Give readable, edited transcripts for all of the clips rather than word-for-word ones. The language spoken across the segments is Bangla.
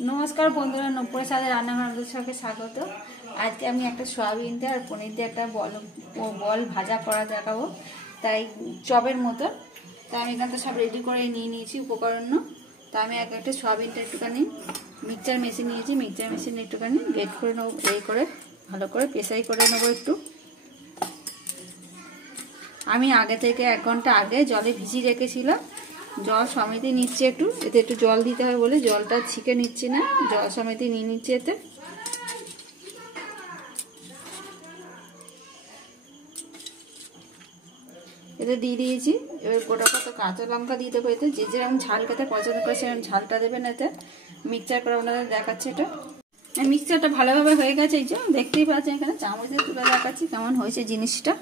नमस्कार बंधुरा नब्बई साले रान्नाघर सबके स्वागत। आज के आमी एक सोयाबिन दिए और पनीर दिए एक बल भाजा करा देखाबो ताई चपेर मतो। ताई आमी एखाने सब रेडी करे निये नियेछि उपकरण। ताई आमी एक सोयाबिनटा एकटुखानि mixture machine नियेछि, mixture machine एकटुखानि great करे नेब, এই করে ভালো করে পেশাই করে নেব। একটু আমি আগে থেকে 1 ঘন্টা আগে জলে ভিজিয়ে রেখেছিলাম। জল সমেতই নিচ্ছে, একটু এতে একটু জল দিতে হবে বলে জলটা ছিকে নিচ্ছি না, জল সমেতই নিয়ে নিচ্ছি। এতে দিয়ে দিয়েছি। এবার গোটা কত কাঁচা লঙ্কা দিয়ে দেবো। এতে যে যেরকম ঝাল খেতে পছন্দ করে সেরকম ঝালটা দেবেন। এতে মিক্সচার করে আপনাদের দেখাচ্ছি। এটা মিক্সচারটা ভালোভাবে হয়ে গেছে, এই যে দেখতেই পাচ্ছেন এখানে চামচ দিয়ে তুলে দেখাচ্ছি কেমন হয়েছে জিনিসটা।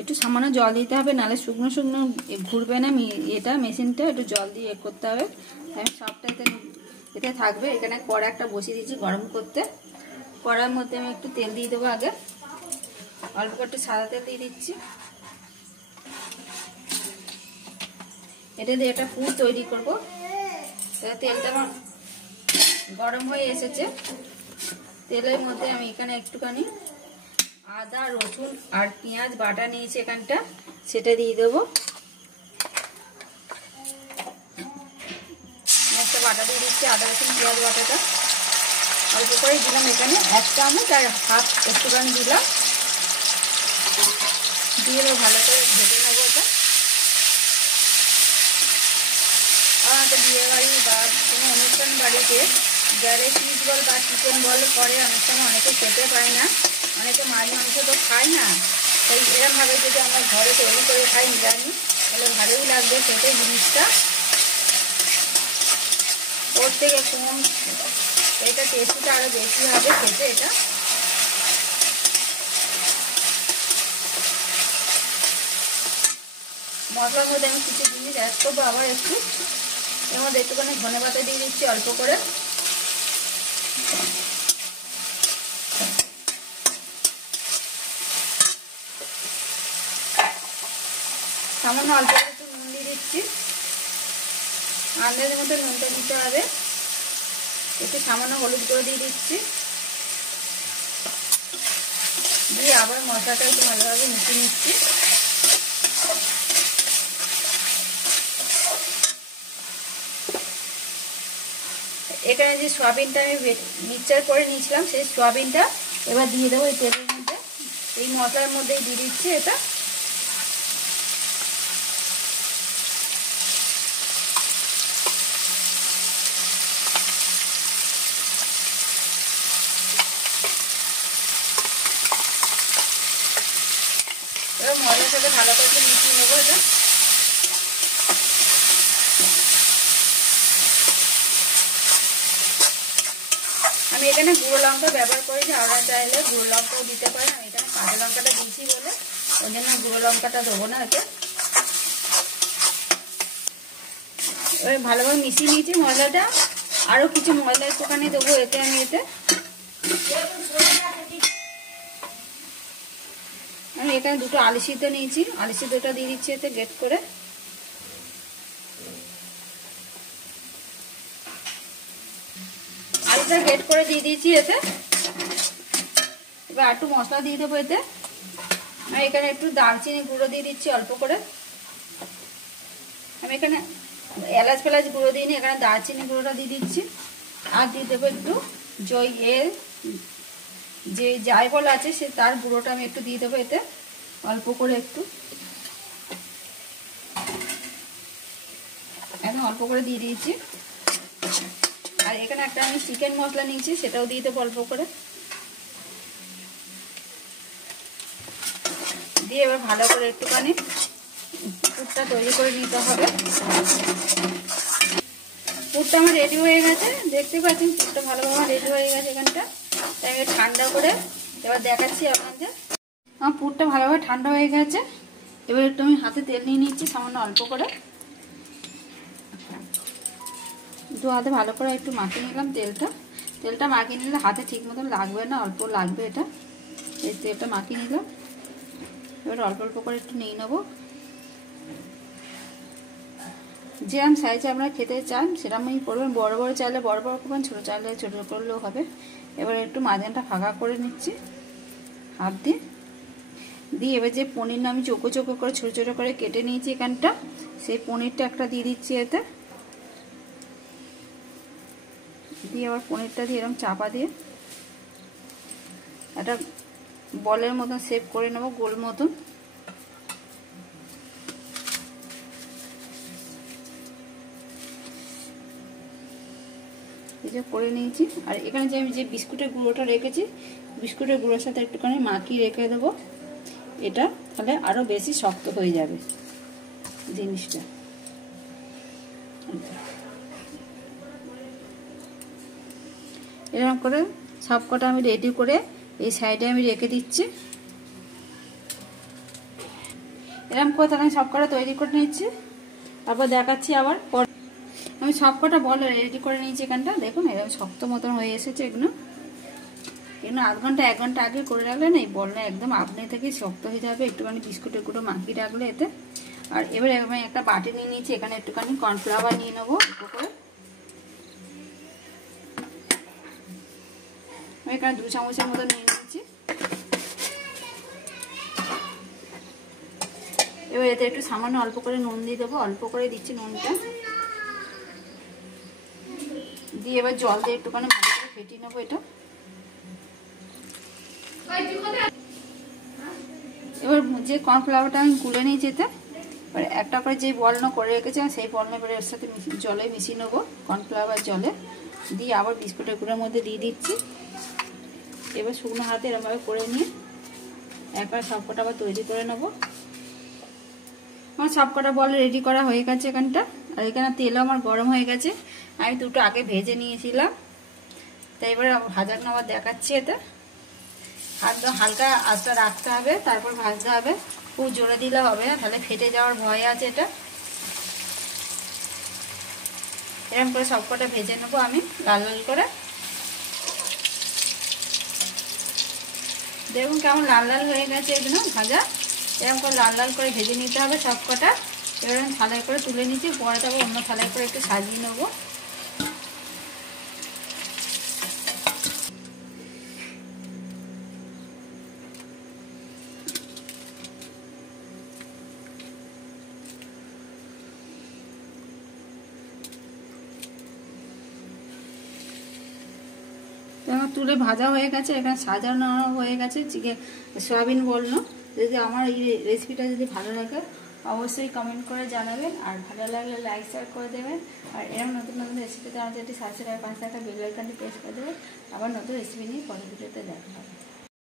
একটু সামান্য জল দিতে হবে, নাহলে শুকনো শুকনো ঘুরবে না এটা মেশিনটা, একটু জল দিয়ে করতে হবে। আমি সবটা এতে থাকবে। এখানে কড়া একটা বসিয়ে দিয়েছি গরম করতে। কড়ার মধ্যে আমি একটু তেল দিয়ে দেবো। আগে অল্প একটু সাদা তেল দিয়ে দিচ্ছি। এটা দিয়ে একটা পুর তৈরি করব। তেলটা আমার গরম হয়ে এসেছে। তেলের মধ্যে আমি এখানে একটুখানি আদা রসুন আর পেঁয়াজ বাটা নিয়েছি এখানটা, সেটা দিয়ে দেবো। পেঁয়াজটা বাটা দিয়ে দিচ্ছি, আদা রসুন পেঁয়াজ বাটাটা অল্প করে দিলাম। এখানে 1 চামচ আর হাফ একটুখানি দিলাম, দিয়ে ভালো করে ভেজে নেবো। এটা আমাদের বিয়ে বাড়ি বা কোনো অনুষ্ঠান বাড়িতে যারা ফিশ বল বা চিকেন বল করে অনেক সময় অনেকে খেতে পায় না, অনেকে মাছ মাংস তো খায় না। তাই এরকমভাবে যদি আমরা ঘরে তৈরি করে খাই নিরামিষ তাহলে ভালোই লাগবে খেতে জিনিসটা। ওর থেকে কম এটা টেস্টিটা আরও বেশি হবে খেতে। এটা মশলার মধ্যে আমি কিছু জিনিস অ্যাড করবো আবার একটু। এর মধ্যে একটুখানি ধনেপাতা দিয়ে দিচ্ছি অল্প করে। সামান্য অল্প একটু নুন দিয়ে দিচ্ছি। আন্দাজের মতো নুনটা দিতে হবে। একটু সামান্য হলুদ গুঁড়ো দিয়ে দিচ্ছি, দিয়ে আবার মশলাটা একটু ভালোভাবে মিশিয়ে নিচ্ছি। এখানে যে সয়াবিনটা আমি মিক্সচার করে নিয়েছিলাম সেই সয়াবিনটা এবার দিয়ে দেবো এই তেলের মধ্যে। এই মশলার মধ্যেই দিয়ে দিচ্ছি এটা। এবার মশলার সাথে ভালো করে মিশিয়ে নেবো এটা। আমি এখানে গুঁড়ো লঙ্কা ব্যবহার করেছি, আপনারা চাইলে গুঁড়ো লঙ্কাও দিতে পারেন। আমি এখানে কাঁচা লঙ্কাটা দিয়েছি বলে ওই জন্য গুঁড়ো লঙ্কাটা দেবো না এতে। এবার ভালোভাবে মিশিয়ে নিয়েছি মশলাটা। আরও কিছু মশলা একটুখানি দেবো এতে। আমি এখানে 2টো আলু সিদ্ধ নিয়েছি, আলু সিদ্ধটা দিয়ে দিচ্ছি এতে গ্রেট করে। আলুটা গ্রেট করে দিয়ে দিয়েছি এতে। এবার একটু মশলা দিয়ে দেবো এতে। আমি এখানে একটু দারচিনি গুঁড়ো দিয়ে দিচ্ছি অল্প করে। আমি এখানে এলাচ ফেলাচ গুঁড়ো দিইনি, এখানে দারচিনি গুঁড়োটা দিয়ে দিচ্ছি। আর দিয়ে দেবো একটু যে জায়ফল আছে সে তার গুঁড়োটা আমি একটু দিয়ে দেবো এতে অল্প করে। একটু একদম অল্প করে দিয়ে দিয়েছি। আর এখানে একটা আমি চিকেন মশলা নিয়েছি, সেটাও দিয়ে দেবো অল্প করে। দিয়ে এবার ভালো করে একটুখানি পুরটা তৈরি করে নিতে হবে। পুরটা আমার রেডি হয়ে গেছে, দেখতে পাচ্ছেন পুরটা ভালোভাবে রেডি হয়ে গেছে এখানটা। তাই আমি ঠান্ডা করে এবার দেখাচ্ছি আপনাদের। আমার পুরটা ভালোভাবে ঠান্ডা হয়ে গেছে। এবার একটু আমি হাতে তেল নিয়ে নিচ্ছি সামান্য অল্প করে। 2 হাতে ভালো করে একটু মাখিয়ে নিলাম তেলটা। তেলটা মাখিয়ে নিলে হাতে ঠিক মতন লাগবে না, অল্প লাগবে এটা। এই তেলটা মাখিয়ে নিলাম। এবার অল্প অল্প করে একটু নিয়ে নেবো। যেরকম সাইজে আপনারা খেতে চান সেরকমই করবেন। বড় বড় চাইলে বড় বড় করবেন, ছোটো চাইলে ছোটো করলেও হবে। এবার একটু মাঝখানটা ফাঁকা করে নিচ্ছি হাত দিয়ে। এবার যে পনির আমি চৌকো চৌকো করে ছোটো ছোটো করে কেটে নিয়েছি এখানটা, সেই পনিরটা একটা দিয়ে দিচ্ছি এতে। আবার পনিরটা দিয়ে এরকম চাপা দিয়ে একটা বলের মতন শেপ করে নেব, গোল মতন। এই যে করে নিয়েছি। আর এখানে যে আমি যে বিস্কুটের গুঁড়োটা রেখেছি, বিস্কুটের গুঁড়োর সাথে একটুখানি মাখিয়ে রেখে দেবো। এটা তাহলে আরো বেশি শক্ত হয়ে যাবে জিনিসটা। এরকম করে সবকটা আমি রেডি করে এই সাইডে আমি রেখে দিচ্ছি। এরকম করে তাহলে আমি সবকটা তৈরি করে নিচ্ছি, তারপর দেখাচ্ছি আবার। আমি সবকটা বল রেডি করে নিয়েছি এখানটা। দেখুন এরকম শক্ত মতন হয়ে এসেছে। এগুলো আধ ঘন্টা 1 ঘন্টা আগে করে রাখলে না এই বলটা একদম আপনি থেকে শক্ত হয়ে যাবে। একটুখানি বিস্কুটের গুঁড়ো মাখিয়ে রাখলে এতে। আর এবার আমি একটা বাটি নিয়ে নিয়েছি, এখানে একটুখানি কর্নফ্লাওয়ার নিয়ে নেবো করে। আমি এখানে 2 চামচের মতো নিয়ে নিয়েছি। এবার এতে একটু সামান্য অল্প করে নুন দিয়ে দেবো, অল্প করে দিচ্ছি নুনটা দিয়ে। এবার জল দিয়ে একটুখানি ভালো করে ফেটিয়ে নেবো এটা। এবার যে কর্নফ্লাওয়ারটা আমি গুলে নিয়েছি এতে, এবার একটা করে যে বলনো করে রেখেছি সেই বলনো করে এর সাথে জলে মিশিয়ে নেবো, কর্নফ্লাওয়ার জলে দিয়ে। আবার বিস্কুটের গুঁড়োর মধ্যে দিয়ে দিচ্ছি। এবার শুকনো হাতে এরকমভাবে করে নিয়ে একবার সবকটা আবার তৈরি করে নেবো। আমার সবকটা বল রেডি করা হয়ে গেছে এখানটা। আর এখানে তেলও আমার গরম হয়ে গেছে, আমি দুটো আগে ভেজে নিয়েছিলাম। তাই এবার ভাজানো আবার দেখাচ্ছি এতে। হালকা আঁচটা রাখতে হবে, তারপর ভাজতে হবে। খুব জোরে দিলে হবে না, তাহলে ফেটে যাওয়ার ভয় আছে এটা। এরকম করে সবকটা ভেজে নেবো আমি লাল লাল করে। দেখুন কেমন লাল লাল হয়ে গেছে এগুলো ভাজা। এরকম করে লাল লাল করে ভেজে নিতে হবে সবকটা। এবার আমি থালায় করে তুলে নিচ্ছি, পরে তারপর অন্য থালায় করে একটু সাজিয়ে নেবো। তুলে ভাজা হয়ে গেছে, এখানে সাজানো হয়ে গেছে সয়াবিন বললো। যদি আমার এই রেসিপিটা যদি ভালো লাগে অবশ্যই কমেন্ট করে জানাবেন, আর ভালো লাগলে লাইক শেয়ার করে দেবেন। আর এরকম নতুন নতুন রেসিপিতে আমাদের সাবস্ক্রাইব পাশে একটা বেল আইকনটি প্রেস করে দেবেন। আবার নতুন রেসিপি নিয়ে পরের ভিডিওতে দেখা হবে।